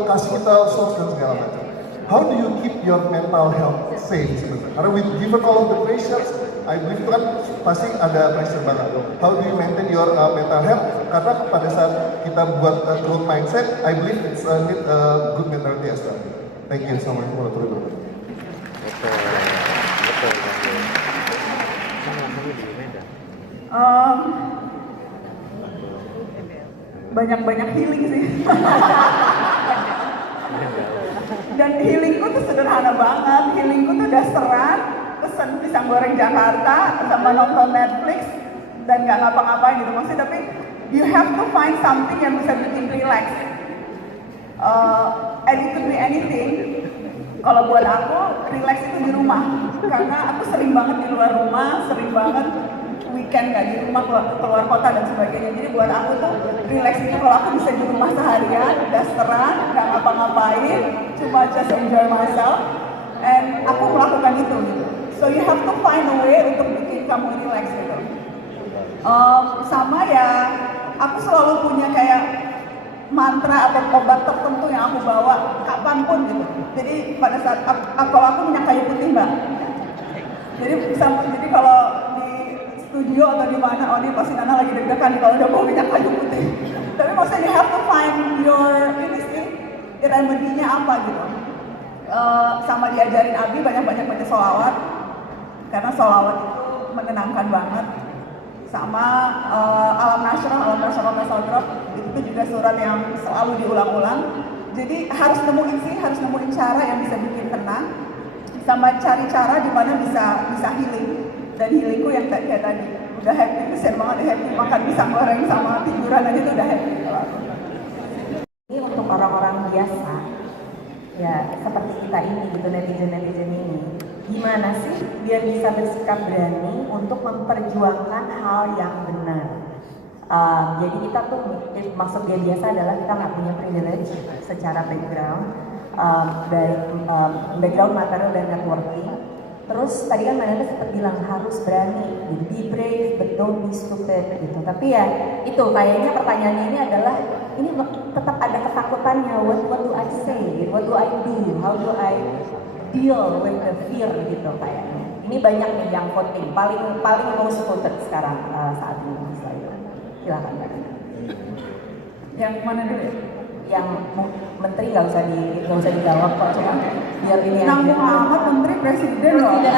kasih kita source dan segala macam. How do you keep your mental health safe sebenarnya? Karena given all of the pressures, I believe itu kan pasti ada pressure banget. How do you maintain your mental health? Karena pada saat kita buat growth mindset, I believe it's need good mentality as well. Thank you. Assalamualaikum warahmatullahi wabarakatuh. Banyak-banyak healing sih. Dan healingku tuh sederhana banget. Healingku tuh dasaran, pesen pisang goreng Jakarta sama nonton Netflix dan nggak ngapa-ngapain gitu maksudnya. Tapi you have to find something yang bisa bikin relax. And it could be anything. Kalau buat aku, relax itu di rumah. Karena aku sering banget di luar rumah, sering banget weekend nggak di rumah, keluar kota dan sebagainya. Jadi buat aku tuh relax itu kalau aku bisa di rumah seharian, dasteran, nggak ngapa-ngapain, cuma just enjoy myself. And aku melakukan itu gitu. So you have to find a way untuk bikin kamu relax gitu. Sama ya, aku selalu punya kayak mantra atau obat tertentu yang aku bawa kapanpun gitu. Jadi pada saat kalau aku minyak kayu putih mbak. Jadi kalau di studio atau di mana, oh ini pasti Nana lagi deg-degan kalau udah bawa minyak kayu putih. Tapi maksudnya you have to find your ini sih remedinya apa gitu. Sama diajarin Abi banyak-banyak baca sholawat karena sholawat itu menenangkan banget. Sama Alam Nasrah itu juga surat yang selalu diulang-ulang. Jadi harus nemuin cara yang bisa bikin tenang, sama cari cara di mana bisa healing. Dan healingku yang kayak tadi udah happy, kesian banget happy makan pisang goreng sama tiduran aja itu udah happy. Ini untuk orang-orang biasa, ya seperti kita ini gitu, netizen ini. Gimana sih biar bisa bersikap berani untuk memperjuangkan hal yang benar? Jadi kita tuh, maksud dia biasa adalah kita nggak punya privilege secara background, background material dan networking. Terus tadi kan Manana sempat bilang harus berani, be brave but don't be stupid gitu. Tapi ya itu kayaknya pertanyaannya ini adalah ini tetap ada ketakutannya. What do I say? What do I do? How do I deal with the fear gitu kayaknya. Ini banyak nih yang voting paling most voted sekarang saat ini. Silakan Mbak. Yang mana dulu? Yang menteri nggak usah dijawab kok, cuma biar ini aja. Nanggung amat menteri presiden loh. Dan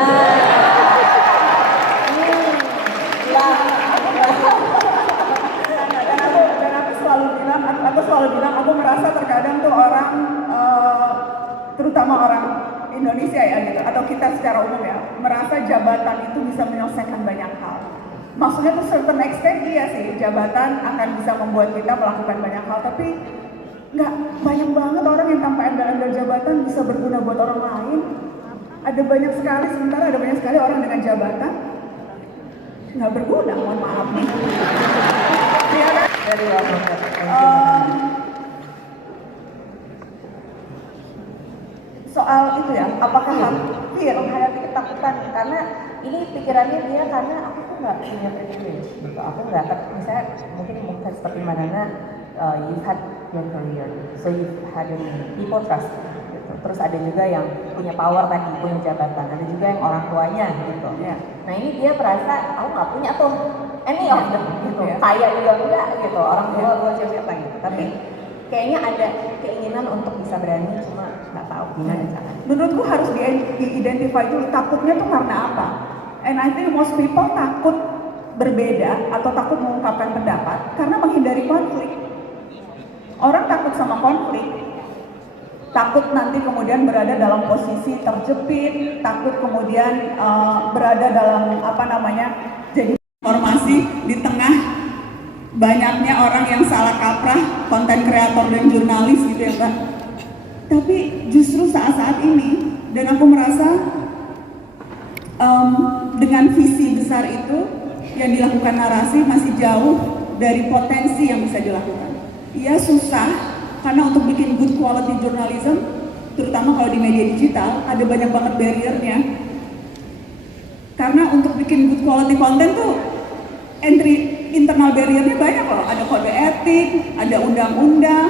aku selalu bilang aku merasa terkadang tuh orang terutama orang Indonesia ya gitu atau kita secara umum ya merasa jabatan itu bisa menyelesaikan banyak hal. Maksudnya tuh certain extent iya sih jabatan akan bisa membuat kita melakukan banyak hal, tapi nggak banyak banget orang yang tanpa embel-embel jabatan bisa berguna buat orang lain. Ada banyak sekali, sementara ada banyak sekali orang dengan jabatan nggak berguna, mohon maaf nih. Dari soal itu ya, apakah fear menghadapi ketakutan? Karena ini pikirannya dia karena aku tuh nggak punya privilege gitu. Aku nggak, misalnya mungkin seperti Manana, you had your career, so you had people trust gitu. Terus ada juga yang punya power tadi, punya jabatan. Ada juga yang orang tuanya gitu. Ya. Nah ini dia merasa aku nggak punya tuh any of them gitu. Kaya juga enggak gitu. Orang tua gue siapa gitu. Tapi kayaknya ada keinginan untuk bisa berani, cuma nggak tahu gimana caranya. Menurutku harus di-identify dulu takutnya tuh karena apa. And I think most people takut berbeda atau takut mengungkapkan pendapat karena menghindari konflik. Orang takut sama konflik, takut nanti kemudian berada dalam posisi terjepit, takut kemudian berada dalam jadi informasi di tengah banyaknya orang yang salah kaprah, konten kreator dan jurnalis gitu ya Mbak. Tapi justru saat-saat ini, dan aku merasa dengan visi besar itu yang dilakukan narasi masih jauh dari potensi yang bisa dilakukan. Iya susah, karena untuk bikin good quality journalism, terutama kalau di media digital, ada banyak banget barrier-nya. Karena untuk bikin good quality content tuh, internal barrier-nya banyak loh. Ada kode etik, ada undang-undang,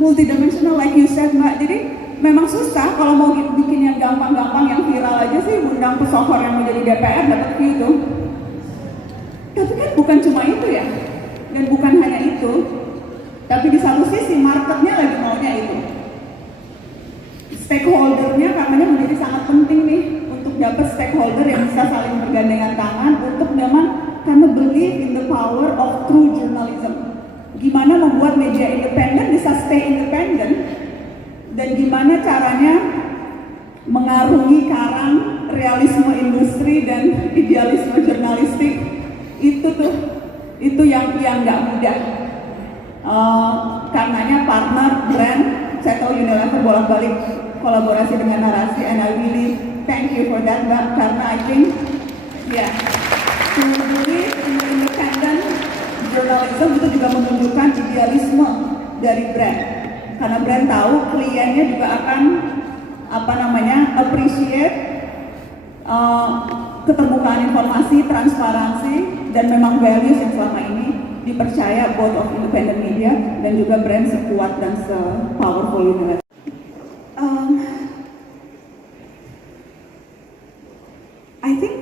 multidimensional like you said Mbak. Jadi memang susah kalau mau bikin yang gampang-gampang, yang viral aja sih, undang pesohor yang mau jadi DPR dapat view tuh. Tapi kan bukan cuma itu ya, dan bukan hanya itu. Tapi di satu sisi marketnya lagi maunya itu. Stakeholder-nya katanya menjadi sangat penting nih untuk dapat stakeholder yang bisa saling bergandengan tangan untuk memang karena believe in the power of true journalism. Gimana membuat media independen bisa stay independent dan gimana caranya mengarungi karang realisme industri dan idealisme jurnalistik itu tuh Itu yang nggak mudah. Karenanya partner, brand, saya tahu Unilever bolak-balik kolaborasi dengan Narasi, and I really thank you for that, Mbak, karena I think, to believe in independent journalism itu juga menunjukkan idealisme dari brand. Karena brand tahu kliennya juga akan appreciate keterbukaan informasi, transparansi, dan memang values yang selama ini dipercaya both of independent media dan juga brand sekuat dan se-powerful Unilever. I think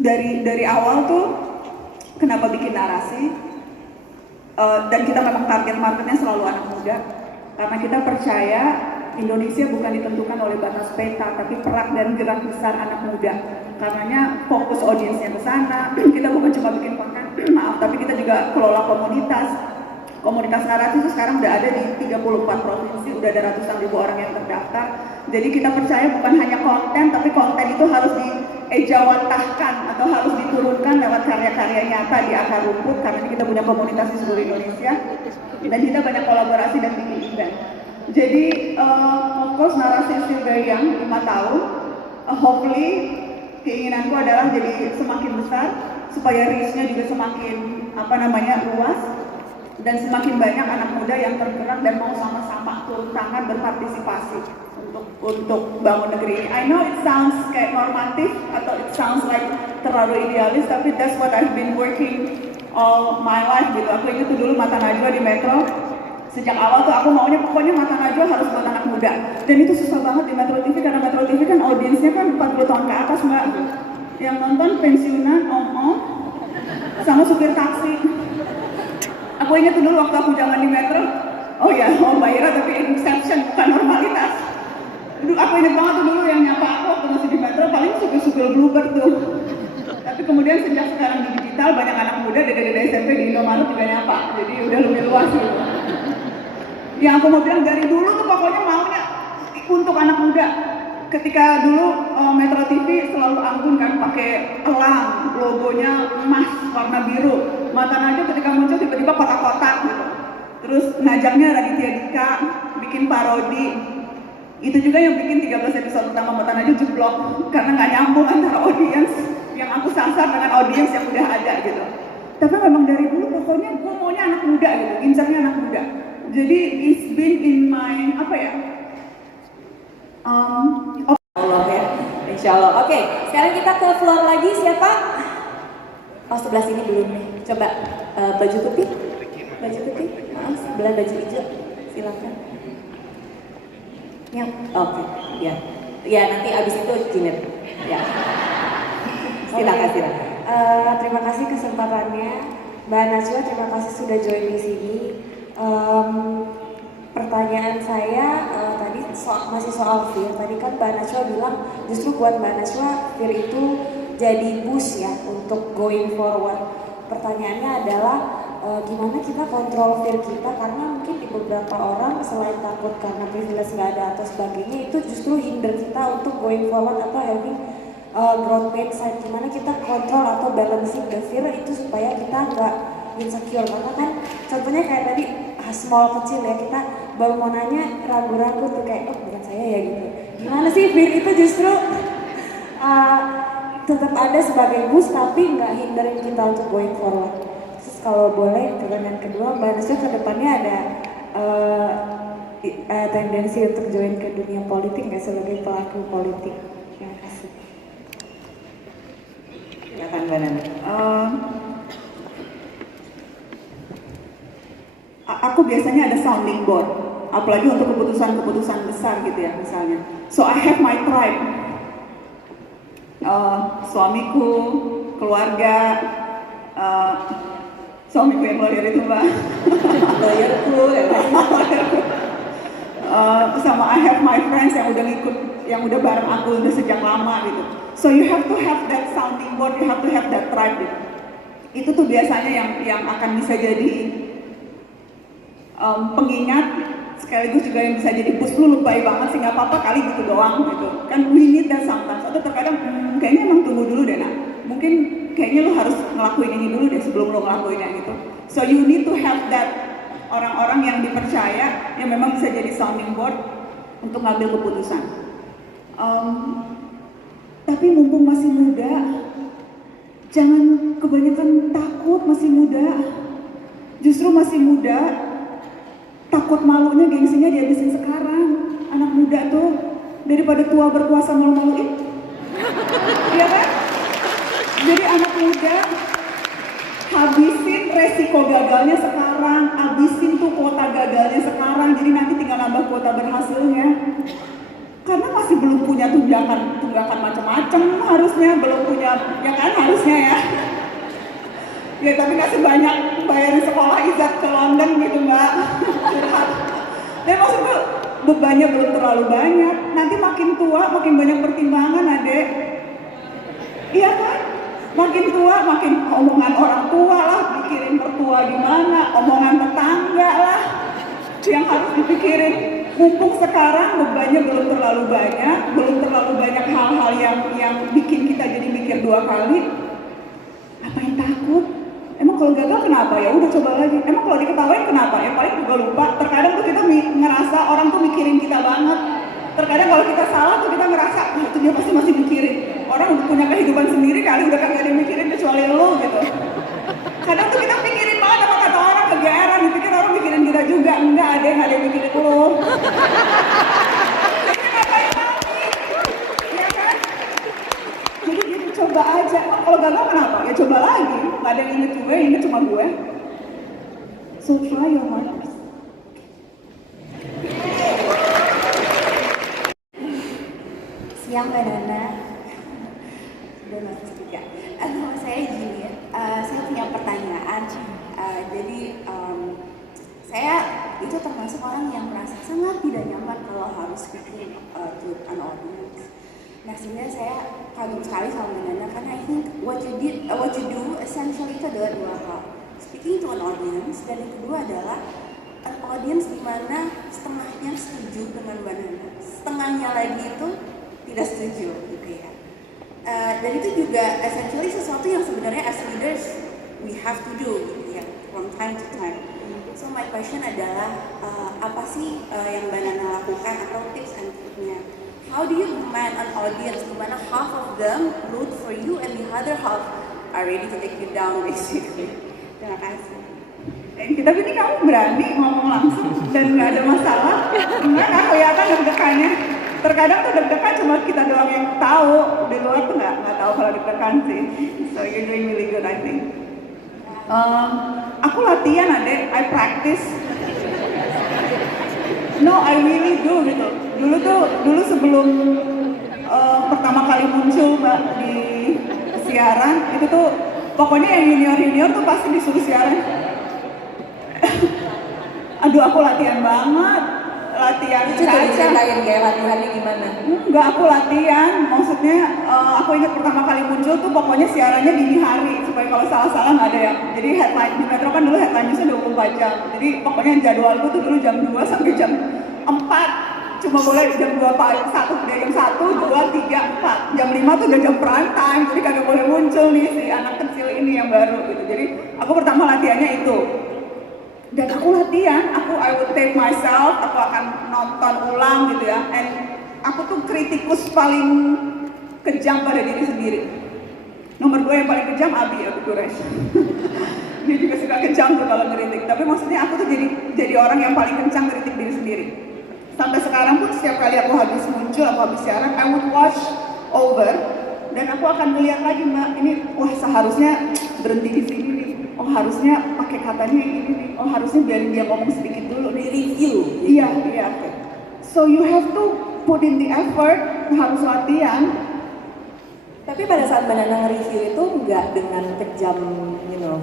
dari awal tuh kenapa bikin Narasi, dan kita memang target marketnya selalu anak muda, karena kita percaya Indonesia bukan ditentukan oleh batas peta, tapi perak dan gerak besar anak muda. Karenanya fokus audiensnya ke sana. Kita bukan cuma bikin konten, tapi kita juga kelola komunitas. Komunitas Narasi itu sekarang udah ada di 34 provinsi, udah ada ratusan ribu orang yang terdaftar. Jadi kita percaya bukan hanya konten, tapi konten itu harus diejawantahkan atau harus diturunkan lewat karya-karya nyata di akar rumput, karena kita punya komunitas di seluruh Indonesia dan kita banyak kolaborasi dan bikin event. Jadi of course Narasi is still very young, 5 tahun. Hopefully keinginanku adalah jadi semakin besar supaya reach-nya juga semakin luas dan semakin banyak anak muda yang tergerak dan mau sama-sama turun tangan berpartisipasi untuk bangun negeri ini. I know it sounds kayak normatif atau it sounds like terlalu idealis, tapi that's what I've been working all my life gitu. Aku ingat tuh dulu Mata Najwa di Metro. Sejak awal tuh aku maunya pokoknya Mata Najwa harus buat anak muda. Dan itu susah banget di Metro TV karena Metro TV kan audiensnya kan 40 tahun ke atas, Mbak. Yang nonton pensiunan, om-om, sama supir taksi. Aku ingat tuh dulu waktu aku zaman di Metro, Mbak Ira tapi exception, bukan normalitas. Aku ingat banget tuh dulu yang nyapa aku waktu masih di Metro, paling supir-supir Bluebird tuh. Tapi kemudian sejak sekarang di digital, banyak anak muda dari SMP di Indomaret juga nyapa, jadi udah lebih luas gitu. Yang aku mau bilang dari dulu tuh pokoknya maunya untuk anak muda. Ketika dulu Metro TV selalu anggun kan pakai elang, logonya emas warna biru. Mata Najwa ketika muncul tiba-tiba kotak-kotak gitu. Terus ngajaknya Raditya Dika bikin parodi. Itu juga yang bikin 13 episode pertama Mata Najwa jeblok karena nggak nyambung antara audiens yang aku sasar dengan audiens yang udah ada gitu. Tapi memang dari dulu pokoknya gue maunya anak muda gitu, incernya anak muda. Jadi it's been in my Allah ya, insya Allah. Oke, sekarang kita ke floor lagi. Siapa? Oh, sebelah sini belum nih. Coba baju putih, maaf, sebelah baju hijau. Silakan. Yang, oke, ya nanti abis itu Jinet. Ya. Silakan. Terima kasih kesempatannya, Mbak Najwa. Terima kasih sudah join di sini. Pertanyaan saya tadi masih soal fear. Tadi kan Mbak Najwa bilang justru buat Mbak Najwa fear itu jadi boost ya untuk going forward. Pertanyaannya adalah gimana kita kontrol fear kita, karena mungkin di beberapa orang selain takut karena privilege nggak ada atau sebagainya, itu justru hinder kita untuk going forward atau having growth mindset. Gimana kita kontrol atau balancing the fear itu supaya kita nggak insecure, karena kan contohnya kayak tadi small kecil ya, kita baru mau nanya ragu-ragu tuh kayak bukan saya ya gitu. Gimana sih fear itu justru tetap ada sebagai boost tapi nggak hindarin kita untuk going forward. Terus kalau boleh pertanyaan kedua, Mbak Najwa ke depannya ada tendensi untuk join ke dunia politik nggak sebagai pelaku politik? Terima kasih. Silakan Mbak Nana. Aku biasanya ada sounding board, apalagi untuk keputusan-keputusan besar gitu ya misalnya. So I have my tribe, suamiku, keluarga, suamiku yang lawyer itu Mbak, lawyerku, sama I have my friends yang udah ngikut, yang udah bareng aku udah sejak lama gitu. So you have to have that sounding board, you have to have that tribe gitu. Itu tuh biasanya yang akan bisa jadi pengingat, sekaligus juga yang bisa jadi push. Lu lebay banget sih, nggak apa-apa kali gitu doang gitu kan, we need that sometimes. Atau terkadang kayaknya emang tunggu dulu deh, nah mungkin kayaknya lu harus ngelakuin ini dulu deh sebelum lu ngelakuin yang itu. So you need to have that orang-orang yang dipercaya yang memang bisa jadi sounding board untuk ngambil keputusan. Tapi mumpung masih muda, jangan kebanyakan takut masih muda. Justru masih muda, takut malunya gengsinya dihabisin sekarang. Anak muda tuh daripada tua berkuasa malu-maluin. Iya kan? Jadi anak muda habisin resiko gagalnya sekarang, habisin tuh kuota gagalnya sekarang. Jadi nanti tinggal nambah kuota berhasilnya. Karena masih belum punya tunggakan macam-macam harusnya, belum punya, ya kan harusnya ya. Ya tapi nggak sebanyak bayarin sekolah Izat ke London gitu mbak. Dan maksudnya bebannya belum terlalu banyak. Nanti makin tua makin banyak pertimbangan adek. Iya kan? Makin tua makin omongan orang tua lah, pikirin mertua gimana, omongan tetangga lah yang harus dipikirin. Mumpung sekarang bebannya belum terlalu banyak hal-hal yang bikin kita jadi mikir dua kali. Ngapain takut? Emang kalau gagal kenapa? Ya udah coba lagi. Emang kalau diketawain kenapa? Ya paling juga lupa. Terkadang tuh kita ngerasa orang tuh mikirin kita banget. Terkadang kalau kita salah tuh kita ngerasa, itu dia pasti masih mikirin. Orang udah punya kehidupan sendiri kali, udah kagak ada yang mikirin kecuali lo gitu. Kadang tuh kita mikirin banget apa kata orang, kegeeran, dipikir orang mikirin kita juga. Enggak, ada yang mikirin lo. Jadi ngapain lagi? Ya kan? Jadi gitu, coba aja. Kalau gagal kenapa? Ya coba lagi. Gak ada yang inget gue, inget cuma gue. So try your hardest. Siang Mbak Nana dan Mas juga. Nama saya gini ya, saya punya pertanyaan. Saya itu termasuk orang yang merasa sangat tidak nyaman kalau harus speaking to an audience. Nah sebenarnya saya kagum sekali sama Mbak Nana karena I think what you do essentially itu adalah dua hal. Speaking to an audience dan yang kedua adalah an audience di mana setengahnya setuju dengan Mbak Nana, setengahnya lagi itu tidak setuju gitu ya. Dan itu juga essentially sesuatu yang sebenarnya as leaders we have to do gitu ya from time to time. So my question adalah apa sih yang Mbak Nana lakukan atau tips and triknya? How do you command an audience di mana half of them root for you and the other half are ready to take you down basically? Terima kasih. Tapi ini kamu berani ngomong langsung dan nggak ada masalah? Enggak kan kelihatan deg-degannya. Terkadang tuh deg-degan cuma kita doang yang tahu, di luar tuh nggak tahu kalau deg-degan sih. So you're doing really good I think. Aku latihan adek, I practice. No, I really do gitu. Dulu sebelum pertama kali muncul mbak di siaran itu tuh pokoknya yang junior tuh pasti disuruh siaran. Aduh aku latihan banget. Latihan Coba diceritain kayak latihannya gimana? Enggak, aku latihan. Maksudnya aku ingat pertama kali muncul tuh pokoknya siarannya dini hari supaya kalau salah-salah nggak ada yang. Jadi headline di Metro kan dulu headline newsnya 24 jam. Jadi pokoknya jadwalku tuh dulu jam 2 sampai jam 4. Cuma boleh jam 2 pagi, 1 dari jam 1, 2, 3, 4. Jam 5 tuh udah jam prime time. Jadi kagak boleh muncul nih si anak kecil ini yang baru gitu. Jadi aku pertama latihannya itu. Dan aku latihan, I would take myself, aku akan nonton ulang gitu ya. And aku tuh kritikus paling kejam pada diri sendiri. Nomor 2 yang paling kejam Abi Quraish. Dia juga suka kejam tuh kalau ngeritik. Tapi maksudnya aku tuh jadi orang yang paling kencang kritik diri sendiri. Sampai sekarang pun setiap kali aku habis muncul, aku habis siaran, I would watch over. Dan aku akan melihat lagi mbak, ini wah seharusnya berhenti di sini nih. Oh harusnya pakai katanya ini nih. Oh harusnya biarin dia ngomong sedikit dulu nih. Review. Iya. So you have to put in the effort, harus latihan. Tapi pada saat Mbak Nana nge-review itu nggak dengan kejam,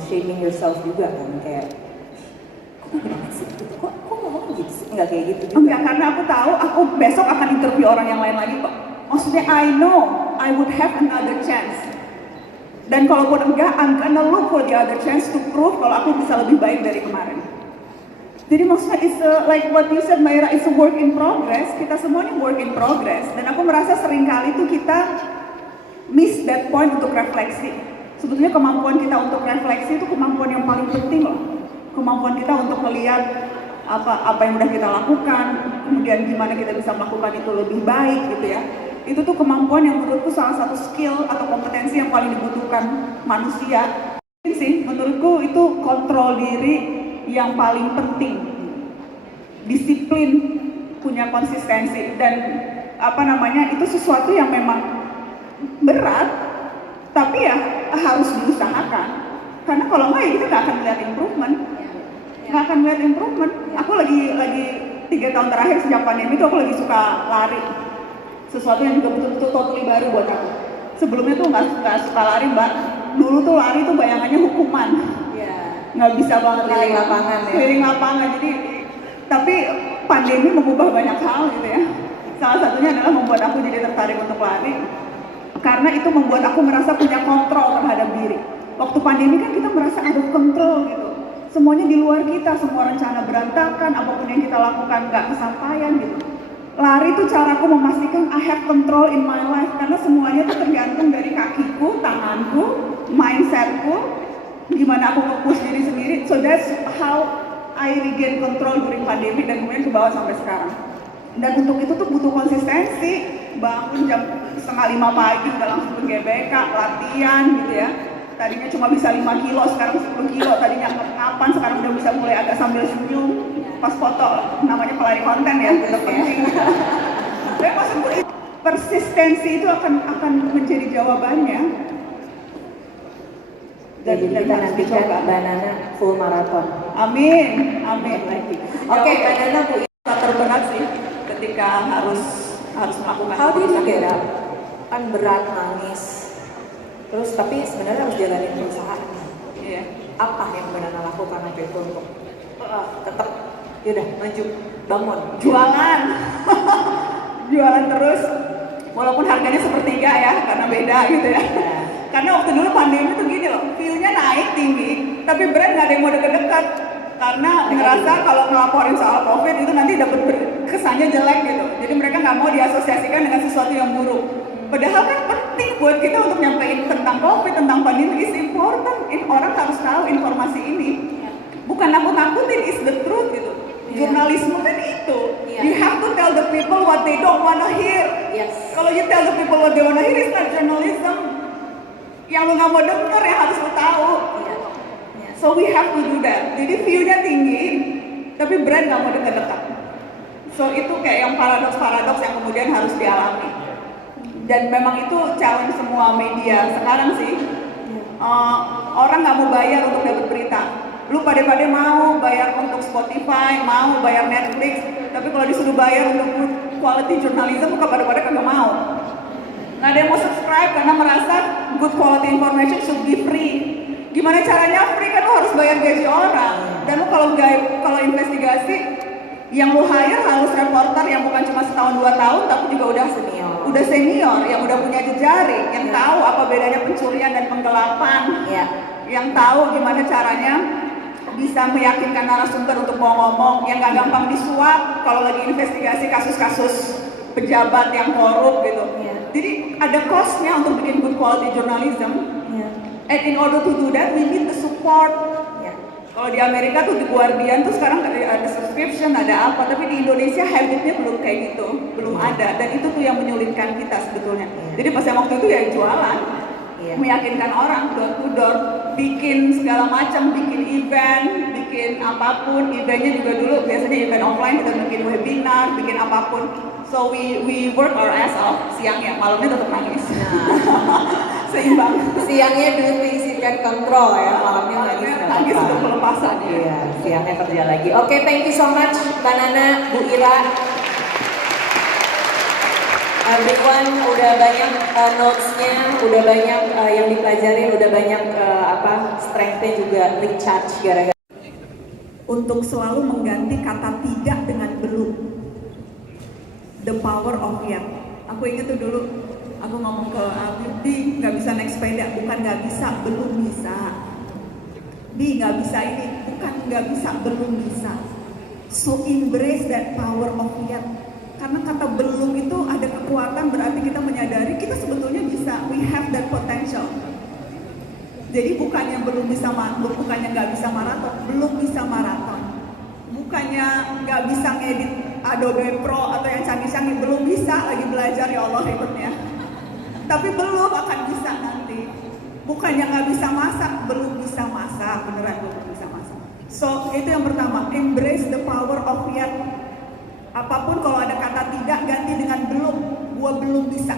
shaming yourself juga kan, kayak kok ngomong gitu sih, nggak kayak gitu juga. Enggak, karena aku tahu aku besok akan interview orang yang lain lagi kok. Maksudnya I know I would have another chance. Dan kalaupun enggak, I'm gonna look for the other chance to prove kalau aku bisa lebih baik dari kemarin. Jadi maksudnya like what you said Mbak Ira, it's a work in progress. Kita semuanya work in progress. Dan aku merasa seringkali tuh kita miss that point untuk refleksi. Sebetulnya kemampuan kita untuk refleksi itu kemampuan yang paling penting loh. Kemampuan kita untuk melihat apa yang udah kita lakukan, kemudian gimana kita bisa melakukan itu lebih baik gitu ya. Itu tuh kemampuan yang menurutku salah satu skill atau kompetensi yang paling dibutuhkan manusia. Sih, menurutku itu kontrol diri yang paling penting. Disiplin, punya konsistensi, dan itu sesuatu yang memang berat, tapi ya harus diusahakan. Karena kalau nggak ya kita nggak akan melihat improvement. Nggak akan melihat improvement. Aku lagi 3 tahun terakhir sejak pandemi itu aku lagi suka lari. Sesuatu yang juga betul-betul totally baru buat aku. Sebelumnya tuh nggak suka lari, Mbak. Dulu tuh lari tuh bayangannya hukuman. Nggak bisa banget Keliling lapangan ya. Keliling lapangan. Jadi tapi pandemi mengubah banyak hal gitu ya. Salah satunya adalah membuat aku jadi tertarik untuk lari. Karena itu membuat aku merasa punya kontrol terhadap diri. Waktu pandemi kan kita merasa out of control gitu. Semuanya di luar kita, semua rencana berantakan, apapun yang kita lakukan nggak kesampaian gitu. Lari itu caraku memastikan I have control in my life, karena semuanya itu tergantung dari kakiku, tanganku, mindsetku, gimana aku nge-push diri sendiri. So that's how I regain control during pandemi dan kemudian ke bawah sampai sekarang. Dan untuk itu tuh butuh konsistensi, bangun jam 4:30 pagi udah langsung ke GBK, latihan gitu ya. Tadinya cuma bisa 5 kilo, sekarang 10 kilo, tadinya kapan, sekarang udah bisa mulai agak sambil senyum pas foto, namanya pelari konten ya, itu penting. Tapi maksudku persistensi itu akan menjadi jawabannya. Jadi kita nantikan Mbak Nana full marathon. Amin. Oke, Mbak Nana, Bu, terberat sih ketika harus melakukan. how do you get up? Kan berat, nangis. Terus tapi sebenarnya harus jalanin perusahaan. Iya. Apa yang Mbak Nana lakukan waktu itu untuk tetap yaudah maju, bangun, Jualan. Jualan terus. Walaupun harganya sepertiga ya, karena beda gitu ya. Karena waktu dulu pandemi tuh gini loh, view-nya naik tinggi, tapi brand nggak ada yang mau deket-deket. Karena ngerasa kalau ngelaporin soal COVID itu nanti dapat kesannya jelek gitu. Jadi mereka nggak mau diasosiasikan dengan sesuatu yang buruk. Padahal kan penting buat kita untuk nyampein tentang COVID, tentang pandemi, is important. Orang harus tahu informasi ini. Bukan nakut-nakutin, is the truth gitu. Jurnalisme kan itu. You have to tell the people what they don't wanna hear. Kalau you tell the people what they wanna hear, it's not journalism. Yang lu nggak mau denger, yang harus lu tahu. So we have to do that. Jadi view-nya tinggi, tapi brand nggak mau dekat-dekat. So itu kayak yang paradoks-paradoks yang kemudian harus dialami. Dan memang itu challenge semua media sekarang sih. Orang nggak mau bayar untuk dapat berita. Lu pada-pada mau bayar untuk Spotify, mau bayar Netflix, tapi kalau disuruh bayar untuk quality journalism, bukan pada-pada kagak mau. Nggak ada yang mau subscribe karena merasa good quality information should be free. Gimana caranya free? Kan lu harus bayar gaji orang. Dan lu kalau investigasi, yang lu hire harus reporter yang bukan cuma setahun 2 tahun, tapi juga udah senior, yang udah punya jejaring, yang tahu apa bedanya pencurian dan penggelapan, yang tahu gimana caranya bisa meyakinkan narasumber untuk mau ngomong, yang gak gampang disuap kalau lagi investigasi kasus-kasus pejabat yang korup gitu. Jadi ada cost-nya untuk bikin good quality journalism. And in order to do that, we need the support. Kalau di Amerika tuh di Guardian tuh sekarang ada subscription, ada apa, tapi di Indonesia habitnya belum kayak gitu, belum ada, dan itu tuh yang menyulitkan kita sebetulnya. Jadi pas yang waktu itu ya jualan, meyakinkan orang door to door, bikin segala macam, bikin event, bikin apapun. Eventnya juga dulu biasanya event offline, kita bikin webinar, bikin apapun. So we work our ass off, siangnya, malamnya tetap nangis. Seimbang. Siangnya dulu diisikan kontrol ya, malamnya lagi nangis untuk pelepasan. Iya, siangnya kerja lagi. Oke, thank you so much Mbak Nana, Bu Ira. Everyone udah banyak notes-nya, udah banyak yang dipelajarin, udah banyak strength-nya juga recharge gara-gara. Untuk selalu mengganti kata tidak dengan belum. The power of yet. Aku ingat tuh dulu, aku ngomong ke Bi, nggak bisa naik sepeda, bukan nggak bisa, belum bisa. Bi, nggak bisa ini, bukan nggak bisa, belum bisa. So embrace that power of yet. Karena kata belum itu ada kekuatan, berarti kita menyadari kita sebetulnya bisa. We have that potential. Jadi bukannya nggak bisa maraton, belum bisa maraton. Bukannya nggak bisa ngedit Adobe Pro atau yang canggih-canggih, belum bisa, lagi belajar ya Allah ikutnya. Tapi belum akan bisa nanti. Bukannya nggak bisa masak, belum bisa masak, beneran belum bisa masak. So itu yang pertama, embrace the power of yet. Apapun kalau ada kata tidak, ganti dengan belum. Gua belum bisa.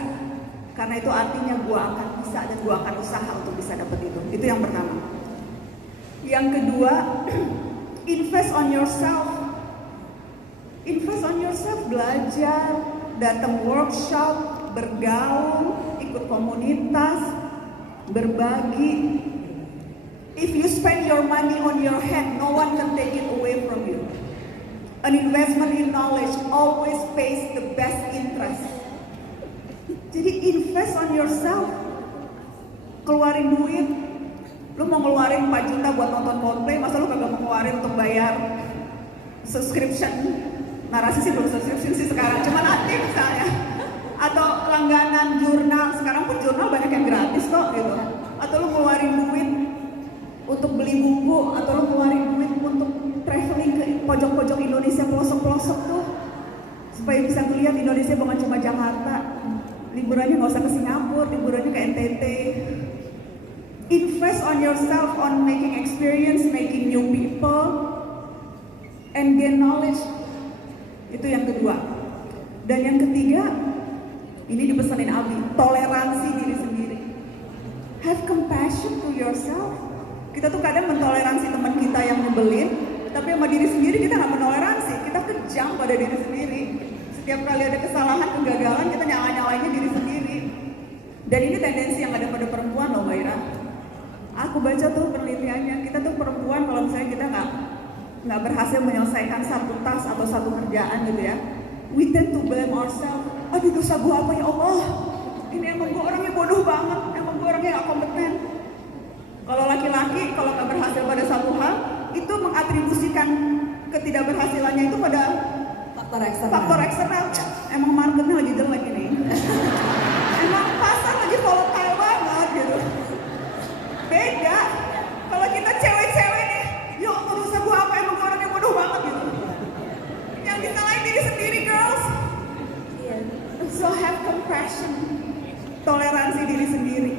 Karena itu artinya gua akan bisa dan gua akan usaha untuk bisa dapet itu. Itu yang pertama. Yang kedua, invest on yourself. Invest on yourself, belajar, datang workshop, bergaul, ikut komunitas, berbagi. If you spend your money on your head, no one can take it away from you. An investment in knowledge always pays the best interest. Jadi invest on yourself. Keluarin duit. Lu mau ngeluarin 4 juta buat nonton Coldplay, masa lu kagak mau ngeluarin untuk bayar subscription? Narasi sih belum subscription sih sekarang, cuma nanti misalnya. Atau langganan jurnal, sekarang pun jurnal banyak yang gratis kok gitu. Atau lu ngeluarin duit untuk beli buku, atau lu ngeluarin duit untuk traveling ke pojok-pojok Indonesia, pelosok-pelosok tuh, supaya bisa ngeliat Indonesia bukan cuma Jakarta. Liburannya nggak usah ke Singapura, liburannya ke NTT. Invest on yourself, on making experience, making new people, and gain knowledge. Itu yang kedua. Dan yang ketiga, ini dipesanin Abi, toleransi diri sendiri. Have compassion to yourself. Kita tuh kadang mentoleransi teman kita yang nyebelin, tapi sama diri sendiri kita nggak mentoleransi. Kita kejam pada diri sendiri. Setiap kali ada kesalahan, kegagalan, kita nyala-nyalainnya diri sendiri. Dan ini tendensi yang ada pada perempuan loh, Mbak Ira. Aku baca tuh penelitiannya, kita tuh perempuan kalau misalnya kita nggak berhasil menyelesaikan satu tas atau satu kerjaan gitu ya, we tend to blame ourselves. Aduh, dosa gua apa ya Allah? Ini emang gua orangnya bodoh banget, emang gua orangnya nggak kompeten. Kalau laki-laki kalau nggak berhasil pada satu hal, itu mengatribusikan ketidakberhasilannya itu pada faktor eksternal. Emang marketnya lagi jelek ini. Emang pasar lagi volatile banget gitu. Beda. Kalau kita cewek-cewek nih, ya Allah dosa gua apa, emang gua orangnya bodoh banget gitu. Yang disalahin diri sendiri, girls. So have compassion, toleransi diri sendiri.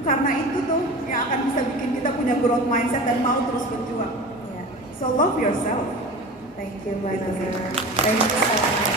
Karena itu tuh yang akan bisa bikin kita punya growth mindset dan mau terus berjuang. So love yourself. Thank you, Mbak Nana. Thank you.